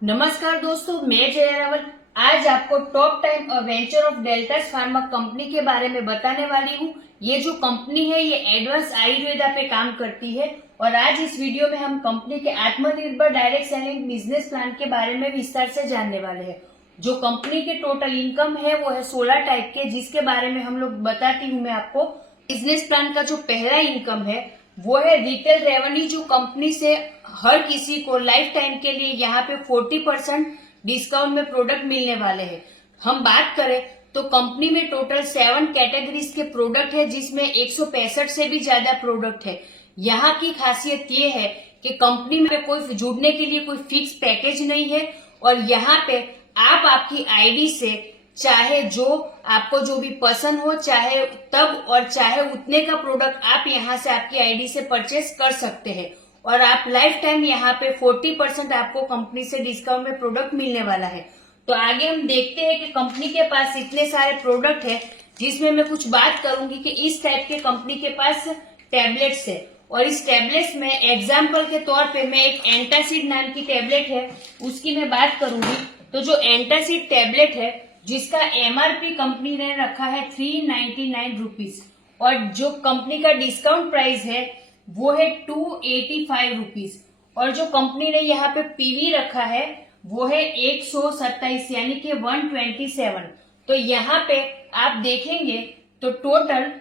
नमस्कार दोस्तों, मैं जया रावल आज आपको top time venture of deltas pharma company के बारे में बताने वाली हूँ। ये जो कंपनी है ये एडवांस आयुर्वेदा पे काम करती है और आज इस वीडियो में हम कंपनी के आत्मनिर्भर डायरेक्ट सेलिंग बिजनेस प्लान के बारे में विस्तार से जानने वाले हैं। जो कंपनी के टोटल इनकम है वो है 16 टाइप के, जिसके बारे में हम लोग बताती हूँ मैं आपको। बिजनेस प्लान का जो पहला इनकम है वो है रिटेल रेवेन्यू, जो कंपनी से हर किसी को लाइफ टाइम के लिए यहाँ पे 40% डिस्काउंट में प्रोडक्ट मिलने वाले हैं। हम बात करें तो कंपनी में टोटल 7 कैटेगरीज के प्रोडक्ट है, जिसमें 165 से भी ज्यादा प्रोडक्ट है। यहाँ की खासियत ये है कि कंपनी में कोई जुड़ने के लिए कोई फिक्स पैकेज नहीं है और यहाँ पे आप आपकी आईडी से चाहे जो आपको जो भी पसंद हो, चाहे तब और चाहे उतने का प्रोडक्ट आप यहाँ से आपकी आईडी से परचेस कर सकते हैं और आप लाइफ टाइम यहाँ पे 40% आपको कंपनी से डिस्काउंट में प्रोडक्ट मिलने वाला है। तो आगे हम देखते हैं कि कंपनी के पास इतने सारे प्रोडक्ट है, जिसमें मैं कुछ बात करूंगी कि इस टाइप के कंपनी के पास टैबलेट्स है और इस टैबलेट्स में एग्जाम्पल के तौर पे मैं एक एंटासिड नाम की टैबलेट है उसकी मैं बात करूंगी। तो जो एंटासिड टैबलेट है जिसका एमआरपी कंपनी ने रखा है 399 रुपीज और जो कंपनी का डिस्काउंट प्राइस है वो है 285 रुपीज और जो कंपनी ने यहाँ पे पीवी रखा है वो है 127 यानी कि 127। तो यहाँ पे आप देखेंगे तो टोटल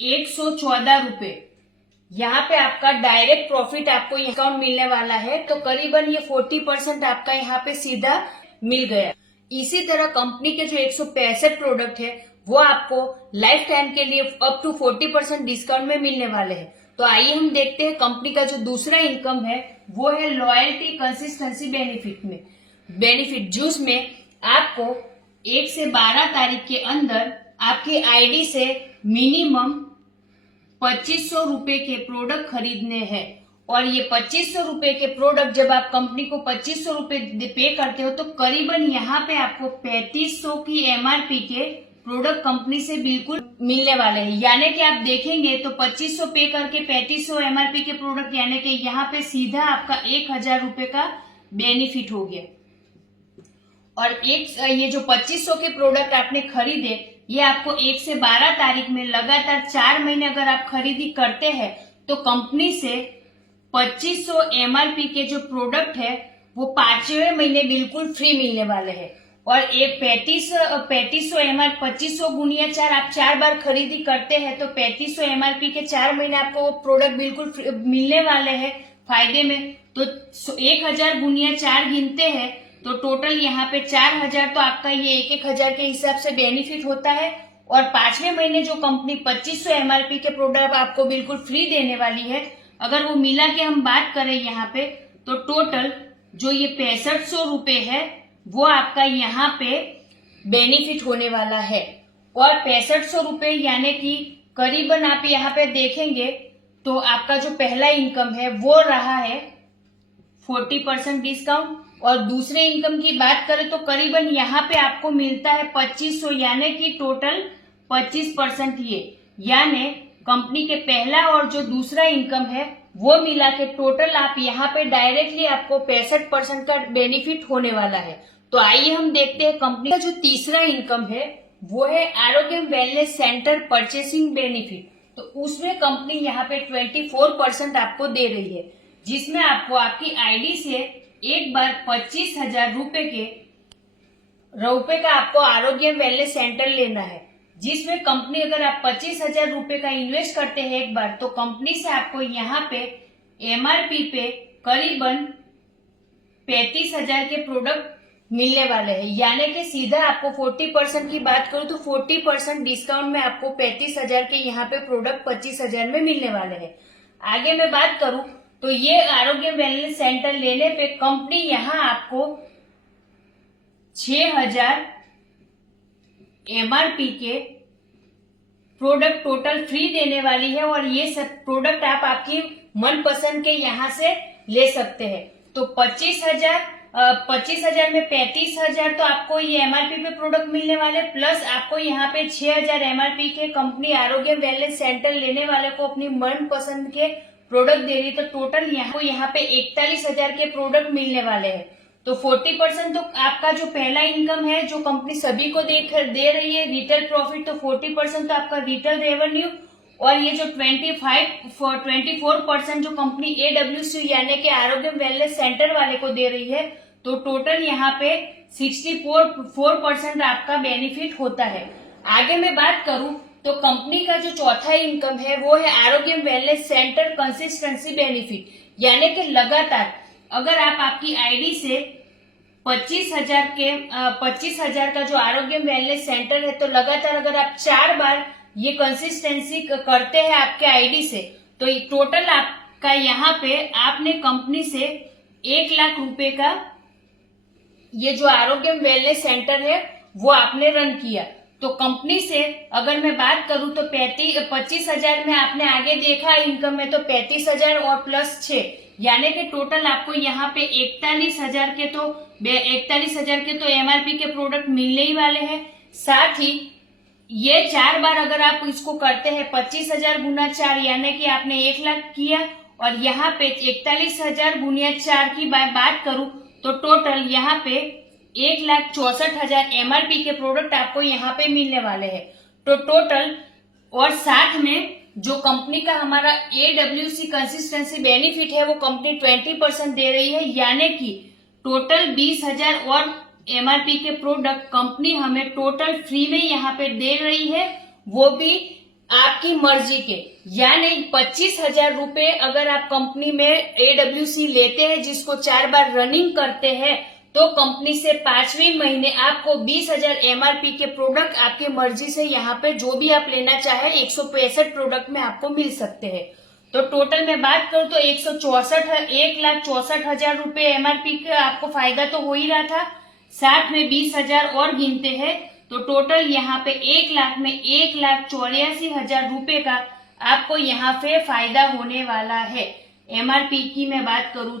114 रुपए यहाँ पे आपका डायरेक्ट प्रॉफिट आपको डिस्काउंट मिलने वाला है। तो करीबन ये 40% आपका यहाँ पे सीधा मिल गया। इसी तरह कंपनी के जो 165 प्रोडक्ट है वो आपको लाइफ टाइम के लिए अप टू 40% डिस्काउंट में मिलने वाले हैं। तो आइए हम देखते हैं कंपनी का जो दूसरा इनकम है वो है लॉयल्टी कंसिस्टेंसी बेनिफिट जूस में आपको 1 से 12 तारीख के अंदर आपकी आईडी से मिनिमम 2500 रुपए के प्रोडक्ट खरीदने हैं और ये 2500 रुपए के प्रोडक्ट जब आप कंपनी को 2500 रुपए पे करते हो तो करीबन यहाँ पे आपको 3500 की एमआरपी के प्रोडक्ट कंपनी से बिल्कुल मिलने वाले हैं। यानी कि आप देखेंगे तो 2500 पे करके 3500 एमआरपी के प्रोडक्ट यानी कि यहाँ पे सीधा आपका 1000 रुपए का बेनिफिट हो गया। और ये जो 2500 के प्रोडक्ट आपने खरीदे ये आपको 1 से 12 तारीख में लगातार 4 महीने अगर आप खरीदी करते हैं तो कंपनी से 2500 एमआरपी के जो प्रोडक्ट है वो 5वें महीने बिल्कुल फ्री मिलने वाले हैं। और एक 3500 एमआर 2500 गुणिया 4 आप 4 बार खरीदी करते हैं तो 3500 एमआरपी के 4 महीने आपको वो प्रोडक्ट बिल्कुल मिलने वाले हैं फायदे में। तो 1000 गुणिया 4 गिनते हैं तो टोटल यहाँ पे 4000, तो आपका ये 1000 के हिसाब से बेनिफिट होता है। और 5वें महीने जो कंपनी 2500 एमआरपी के प्रोडक्ट आपको बिल्कुल फ्री देने वाली है, अगर वो मिला के हम बात करें यहाँ पे तो टोटल जो ये 6500 रुपए है वो आपका यहाँ पे बेनिफिट होने वाला है। और 6500 रुपए यानी कि करीबन आप यहाँ पे देखेंगे तो आपका जो पहला इनकम है वो रहा है 40% डिस्काउंट और दूसरे इनकम की बात करें तो करीबन यहाँ पे आपको मिलता है 2500 यानी कि टोटल 25% ये, यानी कंपनी के पहला और जो दूसरा इनकम है वो मिला के टोटल आप यहाँ पे डायरेक्टली आपको 65% का बेनिफिट होने वाला है। तो आइए हम देखते हैं कंपनी का जो तीसरा इनकम है वो है आरोग्य वेलनेस सेंटर परचेसिंग बेनिफिट। तो उसमें कंपनी यहाँ पे 24% आपको दे रही है, जिसमें आपको आपकी आईडी से एक बार 25,000 रुपए का आपको आरोग्य वेलनेस सेंटर लेना है, जिसमें कंपनी अगर आप 25,000 रुपए का इन्वेस्ट करते हैं एक बार तो कंपनी से आपको यहाँ पे एमआरपी पे करीबन 35,000 के प्रोडक्ट मिलने वाले हैं। यानी कि सीधा आपको 40% की बात करूं तो 40% डिस्काउंट में आपको 35,000 के यहाँ पे प्रोडक्ट 25,000 में मिलने वाले हैं। आगे मैं बात करूं तो ये आरोग्य वेलनेस सेंटर लेने पे कंपनी यहाँ आपको 6,000 एमआरपी के प्रोडक्ट टोटल फ्री देने वाली है और ये सब प्रोडक्ट आप आपकी मनपसंद के यहाँ से ले सकते हैं। तो 25,000 में 35,000 तो आपको ये एमआरपी पे प्रोडक्ट मिलने वाले, प्लस आपको यहाँ पे 6,000 एमआरपी के कंपनी आरोग्य वेलनेस सेंटर लेने वाले को अपनी मनपसंद के प्रोडक्ट दे रही है, तो टोटल यहाँ पे 41,000 के प्रोडक्ट मिलने वाले हैं। तो 40% तो आपका जो पहला इनकम है जो कंपनी सभी को दे रही है रिटेल प्रॉफिट, तो 40% तो आपका रिटेल रेवेन्यू, और ये जो 24% जो कंपनी AWC यानी कि आरोग्य वेलनेस सेंटर वाले को दे रही है, तो टोटल यहाँ पे 64% आपका बेनिफिट होता है। आगे मैं बात करूं तो कंपनी का जो चौथा इनकम है वो है आरोग्य वेलनेस सेंटर कंसिस्टेंसी बेनिफिट, यानी कि लगातार अगर आप आपकी आईडी से 25,000 का जो आरोग्य वेलनेस सेंटर है, तो लगातार अगर आप 4 बार ये कंसिस्टेंसी करते हैं आपके आईडी से, तो टोटल आपका यहाँ पे आपने कंपनी से 1 लाख रुपए का ये जो आरोग्य वेलनेस सेंटर है वो आपने रन किया। तो कंपनी से अगर मैं बात करूं तो 25,000 में आपने आगे देखा इनकम में, तो 35,000 और प्लस 6 यानी कि टोटल आपको यहाँ पे 41,000 के तो MRP के प्रोडक्ट मिलने ही वाले हैं। साथ ही ये 4 बार अगर आप इसको करते हैं 25,000 गुना 4 यानी कि आपने 1 लाख किया, और यहाँ पे 41,000 गुना 4 की बात करूं तो टोटल यहाँ पे 1,64,000 MRP के प्रोडक्ट आपको यहाँ पे मिलने वाले हैं। तो टोटल और साथ में जो कंपनी का हमारा AWC कंसिस्टेंसी बेनिफिट है वो कंपनी 20% दे रही है, यानी कि टोटल 20,000 और MRP के प्रोडक्ट कंपनी हमें टोटल फ्री में यहाँ पे दे रही है, वो भी आपकी मर्जी के। यानी 25,000 रुपए अगर आप कंपनी में AWC लेते हैं जिसको 4 बार रनिंग करते हैं, तो कंपनी से 5वें महीने आपको 20,000 MRP के प्रोडक्ट आपकी मर्जी से यहाँ पे जो भी आप लेना चाहे 165 प्रोडक्ट में आपको मिल सकते हैं। तो टोटल में बात करूं तो 1,64,000 रुपए MRP का आपको फायदा तो हो ही रहा था, साथ में 20,000 और गिनते हैं तो टोटल यहाँ पे 1 लाख में 1,84,000 रुपए का आपको यहाँ पे फायदा होने वाला है। MRP की मैं बात करूं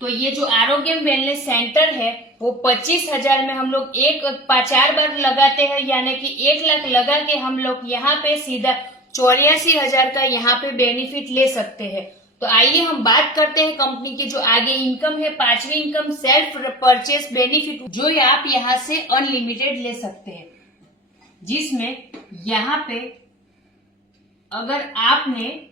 तो ये जो आरोग्य वेलनेस सेंटर है वो 25,000 में हम लोग 4 बार लगाते हैं, यानी कि 1 लाख लगा के हम लोग यहाँ पे सीधा 84,000 का यहाँ पे बेनिफिट ले सकते हैं। तो आइए हम बात करते हैं कंपनी की जो आगे इनकम है, 5वीं इनकम सेल्फ परचेस बेनिफिट, जो आप यहाँ से अनलिमिटेड ले सकते हैं, जिसमें यहाँ पे अगर आपने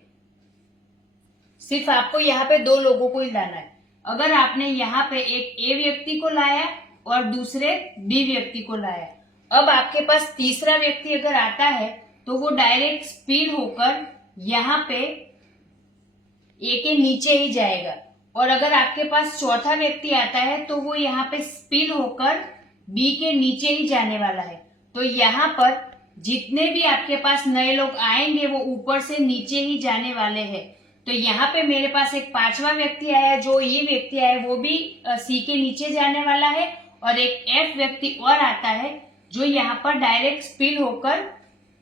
सिर्फ आपको यहाँ पे 2 लोगों को ही लाना है। अगर आपने यहाँ पे एक A व्यक्ति को लाया और दूसरे B व्यक्ति को लाया, अब आपके पास तीसरा व्यक्ति अगर आता है तो वो डायरेक्ट स्पिल होकर यहाँ पे A के नीचे ही जाएगा, और अगर आपके पास चौथा व्यक्ति आता है तो वो यहाँ पे स्पिल होकर B के नीचे ही जाने वाला है। तो यहाँ पर जितने भी आपके पास नए लोग आएंगे वो ऊपर से नीचे ही जाने वाले हैं। तो यहाँ पे मेरे पास एक 5वां व्यक्ति आया, जो ये व्यक्ति आया वो भी C के नीचे जाने वाला है, और एक F व्यक्ति और आता है जो यहाँ पर डायरेक्ट स्पिल होकर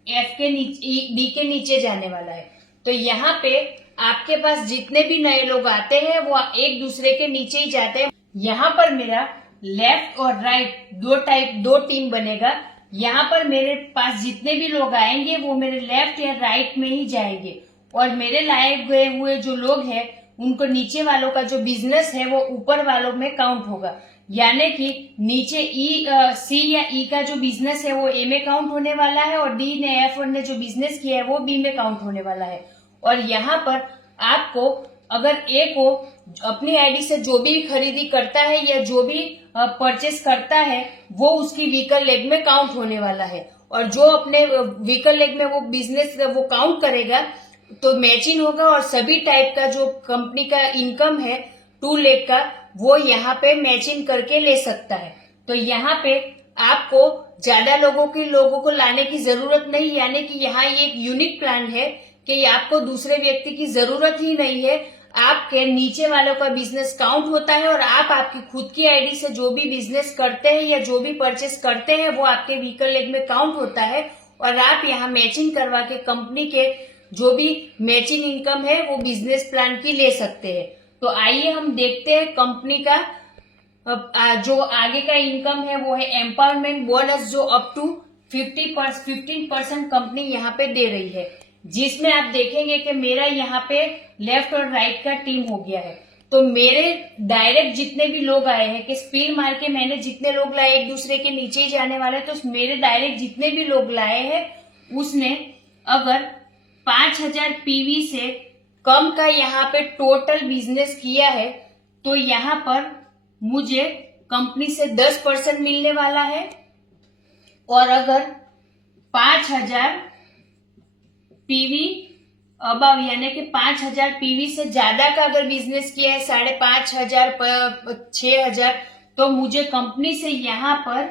F के नीचे B के नीचे जाने वाला है। तो यहाँ पे आपके पास जितने भी नए लोग आते हैं वो एक दूसरे के नीचे ही जाते हैं। यहाँ पर मेरा लेफ्ट और राइट दो टीम बनेगा। यहाँ पर मेरे पास जितने भी लोग आएंगे वो मेरे लेफ्ट या राइट में ही जाएंगे, और मेरे लाए गए हुए जो लोग हैं उनको नीचे वालों का जो बिजनेस है वो ऊपर वालों में काउंट होगा, यानी कि नीचे C या E का जो बिजनेस है वो A में काउंट होने वाला है, और D ने F ने जो बिजनेस किया है वो B में काउंट होने वाला है। और यहाँ पर आपको अगर A को अपनी आईडी से जो भी खरीदी करता है या जो भी परचेस करता है वो उसकी वीकर लेग में काउंट होने वाला है, और जो अपने वीकर लेग में वो बिजनेस वो काउंट करेगा तो मैचिंग होगा, और सभी टाइप का जो कंपनी का इनकम है 2 लाख का वो यहाँ पे मैचिंग करके ले सकता है। तो यहाँ पे आपको ज्यादा लोगों को लाने की जरूरत नहीं, यानी कि यहाँ ये एक यूनिक प्लान है कि आपको दूसरे व्यक्ति की जरूरत ही नहीं है। आपके नीचे वालों का बिजनेस काउंट होता है, और आप आपकी खुद की आईडी से जो भी बिजनेस करते हैं या जो भी परचेस करते हैं वो आपके व्हीकल लेग में काउंट होता है, और आप यहाँ मैचिंग करवा के कंपनी के जो भी मैचिंग इनकम है वो बिजनेस प्लान की ले सकते हैं। तो आइए हम देखते हैं कंपनी का जो आगे का इनकम है वो है एम्पावरमेंट बोनस, जो अप टू 15% कंपनी यहाँ पे दे रही है। जिसमें आप देखेंगे कि मेरा यहाँ पे लेफ्ट और राइट का टीम हो गया है। तो मेरे डायरेक्ट जितने भी लोग आए हैं कि स्पिल मार के मैंने जितने लोग लाए एक दूसरे के नीचे ही जाने वाले, तो मेरे डायरेक्ट जितने भी लोग लाए हैं उसने अगर 5000 पीवी से कम का यहाँ पे टोटल बिजनेस किया है तो यहाँ पर मुझे कंपनी से 10% मिलने वाला है। और अगर 5000 पीवी अबव यानी कि 5000 पीवी से ज्यादा का अगर बिजनेस किया है 5500 6000, तो मुझे कंपनी से यहाँ पर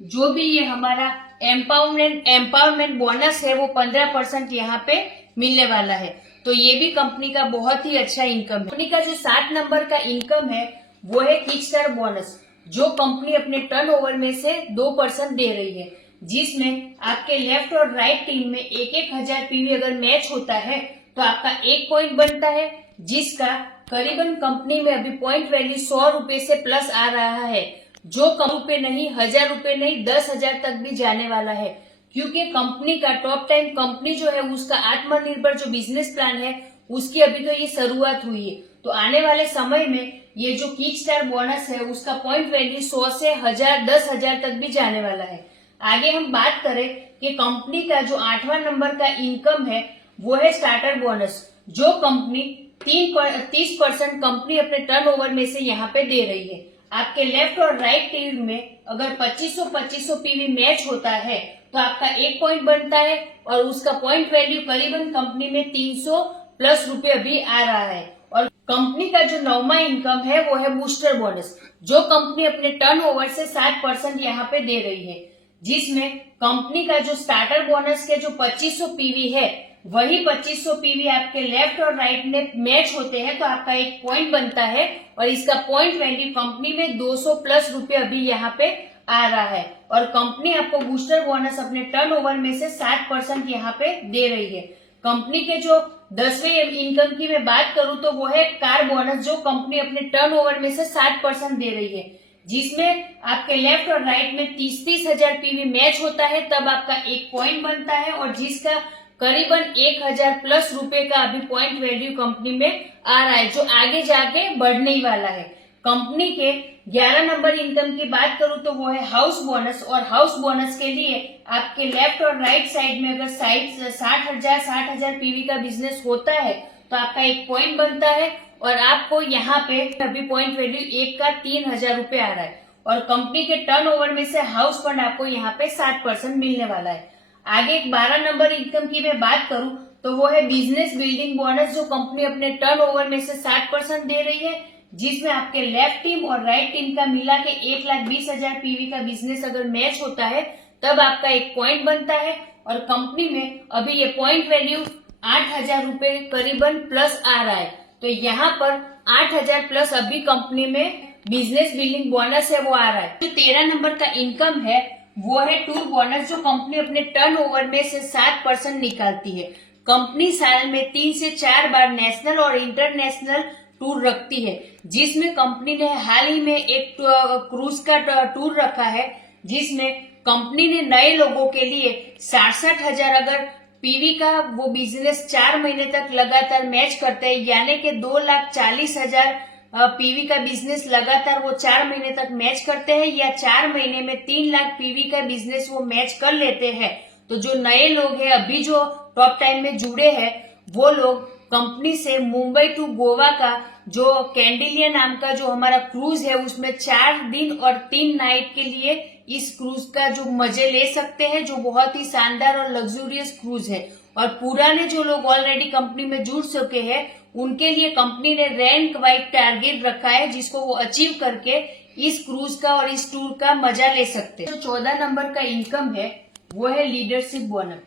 जो भी ये हमारा एम्पावरमेंट बोनस है वो 15% यहाँ पे मिलने वाला है। तो ये भी कंपनी का बहुत ही अच्छा इनकम है। कंपनी का जो 7 नंबर का इनकम है वो है किक स्टार्ट बोनस, जो कंपनी अपने टर्नओवर में से 2% दे रही है, जिसमें आपके लेफ्ट और राइट टीम में 1000 पीवी अगर मैच होता है तो आपका 1 पॉइंट बनता है, जिसका करीबन कंपनी में अभी पॉइंट वैल्यू 100 रुपए से प्लस आ रहा है, जो कम रुपए नहीं 1000 रुपए नहीं 10,000 तक भी जाने वाला है। क्योंकि कंपनी का टॉप 10 कंपनी जो है उसका आत्मनिर्भर जो बिजनेस प्लान है उसकी अभी तो ये शुरुआत हुई है। तो आने वाले समय में ये जो किक स्टार्ट बोनस है उसका पॉइंट वैल्यू 100 से 1000 10,000 तक भी जाने वाला है। आगे हम बात करें कि कंपनी का जो 8वां नंबर का इनकम है वो है स्टार्टर बोनस, जो कंपनी 30% कंपनी अपने टर्नओवर में से यहाँ पे दे रही है। आपके लेफ्ट और राइट टीम में अगर 2500 पीवी मैच होता है तो आपका 1 पॉइंट बनता है और उसका पॉइंट वैल्यू करीबन कंपनी में 300 प्लस रुपए अभी आ रहा है। और कंपनी का जो 9वां इनकम है वो है बूस्टर बोनस, जो कंपनी अपने टर्नओवर से 7% यहाँ पे दे रही है, जिसमें कंपनी का जो स्टार्टर बोनस के जो 2500 पीवी है वही 2500 पीवी आपके लेफ्ट और राइट में मैच होते हैं तो आपका 1 पॉइंट बनता है और इसका पॉइंट वैल्यू कंपनी में 200 प्लस रुपए अभी यहाँ पे आ रहा है। और कंपनी आपको बूस्टर बोनस अपने टर्नओवर में से 7% यहाँ पे दे रही है। कंपनी के जो 10वें इनकम की मैं बात करूं तो वो है कार बोनस, जो कंपनी अपने टर्नओवर में से 60% दे रही है, जिसमें आपके लेफ्ट और राइट में 30,000 पीवी मैच होता है तब आपका 1 पॉइंट बनता है और जिसका करीबन 1000 प्लस रुपए का अभी पॉइंट वैल्यू कंपनी में आ रहा है, जो आगे जाके बढ़ने ही वाला है। कंपनी के 11 नंबर इनकम की बात करूं तो वो है हाउस बोनस, और हाउस बोनस के लिए आपके लेफ्ट और राइट साइड में अगर 60,000 पीवी का बिजनेस होता है तो आपका 1 पॉइंट बनता है और आपको यहाँ पे अभी पॉइंट वैल्यू 1 का 3000 रुपए आ रहा है। और कंपनी के टर्नओवर में से हाउस फंड आपको यहाँ पे 7% मिलने वाला है। आगे 12 नंबर इनकम की मैं बात करूं तो वो है बिजनेस बिल्डिंग बोनस, जो कंपनी अपने टर्नओवर में से 60% दे रही है, जिसमें आपके लेफ्ट टीम और राइट टीम का मिला के 1,20,000 पीवी का बिजनेस अगर मैच होता है तब आपका 1 पॉइंट बनता है और कंपनी में अभी ये पॉइंट वैल्यू 8,000 रुपए करीबन प्लस आ रहा है। तो यहाँ पर 8,000 प्लस अभी कंपनी में बिजनेस बिल्डिंग बोनस है वो आ रहा है। जो 13 नंबर का इनकम है वो है टूर बोनस, जो कंपनी अपने टर्नओवर में से 7% निकालती है। कंपनी साल में 3 से 4 बार नेशनल और इंटरनेशनल टूर रखती है, जिसमें कंपनी ने हाल ही में एक क्रूज का टूर रखा है, जिसमें कंपनी ने नए लोगों के लिए 67,000 अगर पीवी का वो बिजनेस 4 महीने तक लगातार मैच करते हैं, यानी कि 2,40,000 पीवी का बिजनेस लगातार वो 4 महीने तक मैच करते हैं या 4 महीने में 3 लाख पीवी का बिजनेस वो मैच कर लेते हैं, तो जो नए लोग हैं अभी जो टॉप टाइम में जुड़े हैं वो लोग कंपनी से मुंबई टू गोवा का जो कैंडिलिया नाम का जो हमारा क्रूज है उसमें 4 दिन और 3 नाइट के लिए इस क्रूज का जो मजे ले सकते हैं, जो बहुत ही शानदार और लग्जूरियस क्रूज है। और पुराने जो लोग ऑलरेडी कंपनी में जुड़ चुके हैं उनके लिए कंपनी ने रैंक वाइज टारगेट रखा है, जिसको वो अचीव करके इस क्रूज का और इस टूर का मजा ले सकते हैं। जो 14 नंबर का इनकम है वो है लीडरशिप बोनस,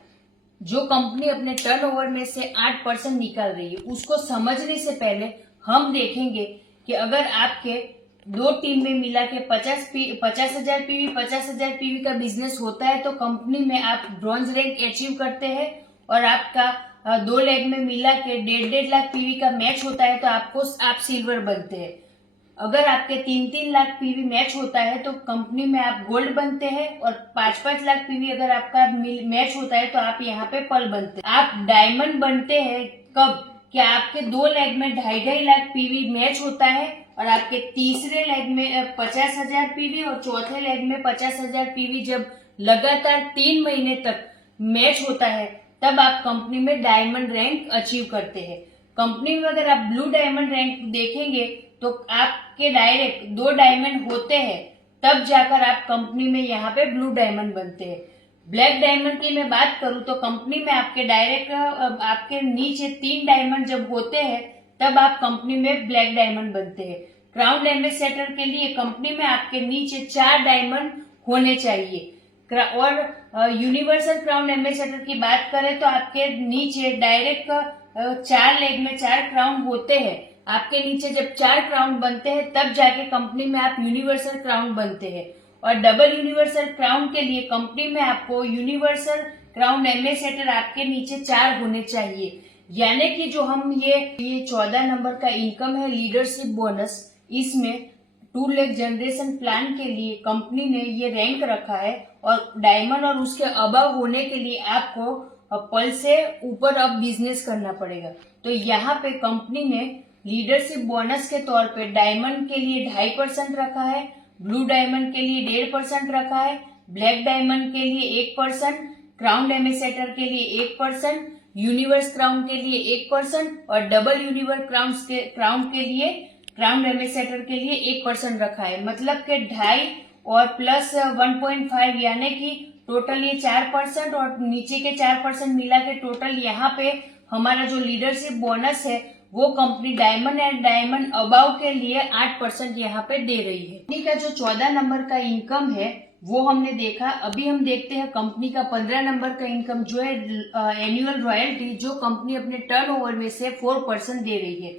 जो कंपनी अपने टर्नओवर में से 8% निकाल रही है। उसको समझने से पहले हम देखेंगे कि अगर आपके 2 टीम में मिला के 50,000 पीवी 50,000 पीवी का बिजनेस होता है तो कंपनी में आप ब्रॉन्ज रैंक अचीव करते हैं, और आपका 2 लेग में मिला के 1.5 लाख पीवी का मैच होता है तो आप सिल्वर बनते हैं। अगर आपके 3-3 लाख पीवी मैच होता है तो कंपनी में आप गोल्ड बनते हैं, और 5-5 लाख पीवी अगर आपका मैच होता है तो आप यहाँ पे पर्ल बनते हैं। आप डायमंड बनते हैं कब? क्या आपके 2 लेग में 2.5 लाख पीवी मैच होता है और आपके तीसरे लेग में 50,000 पीवी और चौथे लेग में 50,000 पीवी जब लगातार 3 महीने तक मैच होता है, तब आप कंपनी में डायमंड रैंक अचीव करते हैं। कंपनी में अगर आप ब्लू डायमंड रैंक देखेंगे तो आपके डायरेक्ट 2 डायमंड होते हैं, तब जाकर आप कंपनी में यहाँ पे ब्लू डायमंड बनते हैं। ब्लैक डायमंड की मैं बात करूं तो कंपनी में आपके डायरेक्ट आपके नीचे 3 डायमंड जब होते हैं तब आप कंपनी में ब्लैक डायमंड बनते हैं। क्राउन एम्बेसडर के लिए कंपनी में आपके नीचे 4 डायमंड होने चाहिए, और यूनिवर्सल क्राउन एम्बेसडर की बात करें तो आपके नीचे डायरेक्ट 4 लेग में 4 क्राउन होते हैं। आपके नीचे जब 4 क्राउन बनते हैं तब जाके कंपनी में आप यूनिवर्सल क्राउन बनते हैं। और डबल यूनिवर्सल क्राउन के लिए कंपनी में आपको यूनिवर्सल क्राउन एम्बेसडर आपके नीचे 4 होने चाहिए। यानी कि जो हम ये 14 नंबर का इनकम है लीडरशिप बोनस, इसमें 2 लाख जनरेशन प्लान के लिए कंपनी ने ये रैंक रखा है, और डायमंड और उसके अबव होने के लिए आपको पर्ल से ऊपर अब बिजनेस करना पड़ेगा। तो यहाँ पे कंपनी ने लीडरशिप बोनस के तौर पे डायमंड के लिए 2.5% रखा है, ब्लू डायमंड के लिए 1.5% रखा है, ब्लैक डायमंड के लिए 1%, क्राउन एम्बेसडर के लिए 1%, यूनिवर्स क्राउन के लिए 1% और डबल यूनिवर्स क्राउन के लिए क्राउन एम्बेसडर के लिए 1% रखा है। मतलब के 2.5 और प्लस 1.5 यानी कि टोटल ये 4% और नीचे के 4% मिला के टोटल यहाँ पे हमारा जो लीडरशिप बोनस है वो company diamond and diamond above के लिए 8% यहाँ पे दे रही है। कंपनी का जो 14 नंबर का इनकम है वो हमने देखा। अभी हम देखते हैं कंपनी का 15 नंबर का इनकम जो है एनुअल रॉयल्टी, जो कंपनी अपने टर्नओवर में से 4% दे रही है,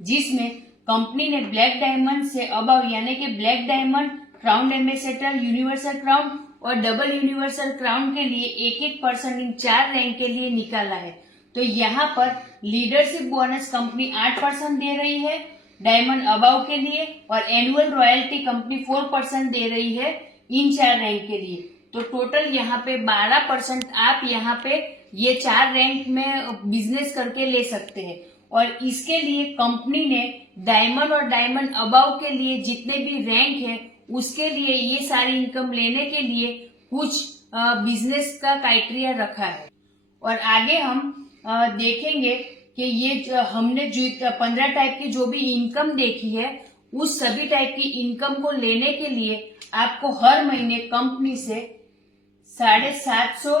जिसमें कंपनी ने ब्लैक डायमंड से अबाव यानी कि black diamond, crown ambassador, universal crown और डबल यूनिवर्सल क्राउन के लिए 1-1% इन 4 रैंक के लिए निकाला है। तो यहाँ पर लीडरशिप बोनस कंपनी 8% दे रही है डायमंड अबाव के लिए, और एनुअल रॉयल्टी कंपनी 4% दे रही है इन 4 रैंक के लिए। तो टोटल यहाँ पे 12% आप यहाँ पे ये 4 रैंक में बिजनेस करके ले सकते हैं। और इसके लिए कंपनी ने डायमंड और डायमंड अबाव के लिए जितने भी रैंक है उसके लिए ये सारी इनकम लेने के लिए कुछ बिजनेस का क्राइटेरिया रखा है। और आगे हम देखेंगे कि ये हमने जो 15 टाइप की जो भी इनकम देखी है उस सभी टाइप की इनकम को लेने के लिए आपको हर महीने कंपनी से 750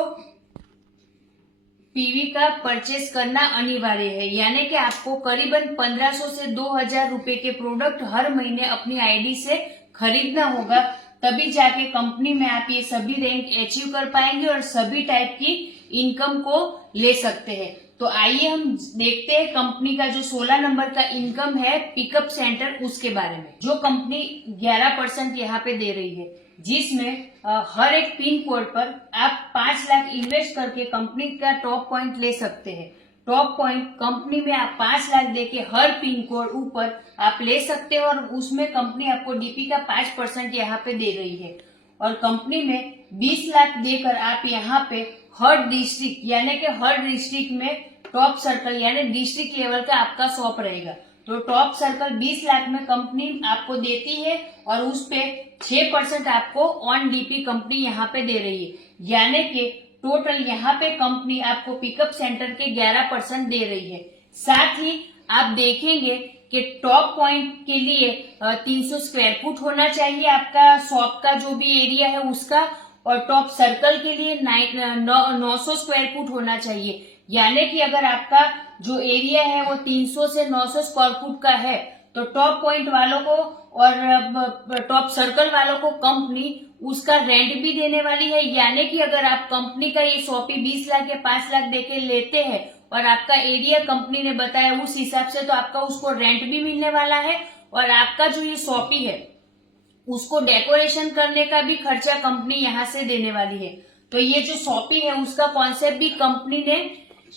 पीवी का परचेस करना अनिवार्य है। यानी कि आपको करीबन 1500 से 2000 रुपए के प्रोडक्ट हर महीने अपनी आईडी से खरीदना होगा, तभी जाके कंपनी में आप ये सभी रैंक अचीव कर पाएंगे और सभी टाइप की इनकम को ले सकते हैं। तो आइए हम देखते हैं कंपनी का जो 16 नंबर का इनकम है पिकअप सेंटर उसके बारे में, जो कंपनी 11% यहाँ पे दे रही है, जिसमें हर एक पिन कोड पर आप 5 लाख इन्वेस्ट करके कंपनी का टॉप पॉइंट ले सकते हैं। टॉप पॉइंट कंपनी में आप 5 लाख देके हर पिन कोड ऊपर आप ले सकते हो, और उसमें कंपनी आपको डीपी का 5% यहाँ पे दे रही है। और कंपनी में 20 लाख देकर आप यहाँ पे हर डिस्ट्रिक्ट यानी कि हर डिस्ट्रिक्ट में टॉप सर्कल यानी डिस्ट्रिक्ट लेवल का आपका शॉप रहेगा। तो टॉप सर्कल 20 लाख में कंपनी आपको देती है और उस पे 6% आपको ऑन डीपी कंपनी यहाँ पे दे रही है। यानी कि टोटल यहाँ पे कंपनी आपको पिकअप सेंटर के 11% दे रही है। साथ ही आप देखेंगे कि टॉप पॉइंट के लिए 300 स्क्वायर फुट होना चाहिए आपका शॉप का जो भी एरिया है उसका, और टॉप सर्कल के लिए 900 स्क्वायर फुट होना चाहिए। यानी कि अगर आपका जो एरिया है वो 300 से 900 स्क्वायर फुट का है तो टॉप पॉइंट वालों को और टॉप सर्कल वालों को कंपनी उसका रेंट भी देने वाली है। यानी कि अगर आप कंपनी का ये शॉपी 20 लाख या 5 लाख देके लेते हैं और आपका एरिया कंपनी ने बताया उस हिसाब से, तो आपका उसको रेंट भी मिलने वाला है, और आपका जो ये शॉपी है उसको डेकोरेशन करने का भी खर्चा कंपनी यहाँ से देने वाली है। तो ये जो शॉपी है उसका कॉन्सेप्ट भी कंपनी ने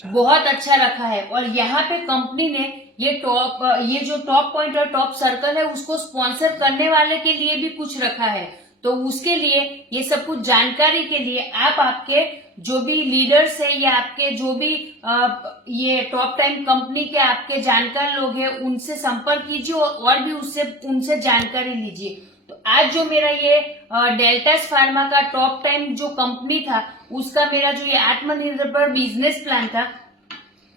बहुत अच्छा रखा है। और यहाँ पे कंपनी ने ये जो टॉप पॉइंट और टॉप सर्कल है उसको स्पॉन्सर करने वाले के लिए भी कुछ रखा है। तो उसके लिए ये सब कुछ जानकारी के लिए आप आपके जो भी लीडर्स है या आपके जो भी ये टॉप 10 कंपनी के आपके जानकार लोग हैं उनसे संपर्क कीजिए और भी उनसे जानकारी लीजिए। तो आज जो मेरा ये डेल्टास फार्मा का टॉप 10 जो कंपनी था उसका मेरा जो ये आत्मनिर्भर बिजनेस प्लान था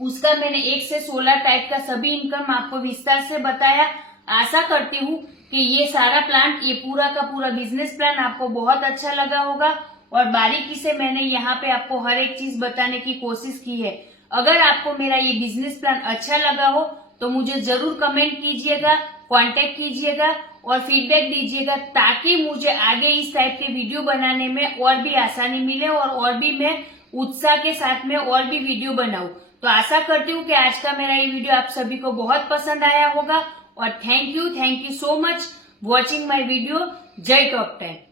उसका मैंने 1 से 16 टाइप का सभी इनकम आपको विस्तार से बताया। आशा करती हूँ कि ये सारा प्लान, ये पूरा का पूरा बिजनेस प्लान आपको बहुत अच्छा लगा होगा और बारीकी से मैंने यहाँ पे आपको हर एक चीज बताने की कोशिश की है। अगर आपको मेरा ये बिजनेस प्लान अच्छा लगा हो तो मुझे जरूर कमेंट कीजिएगा, कांटेक्ट कीजिएगा और फीडबैक दीजिएगा ताकि मुझे आगे इस टाइप के वीडियो बनाने में और भी आसानी मिले और भी मैं उत्साह के साथ में और भी वीडियो बनाऊं। तो आशा करती हूँ कि आज का मेरा ये वीडियो आप सभी को बहुत पसंद आया होगा और thank you so much watching my video. जय टॉप 10।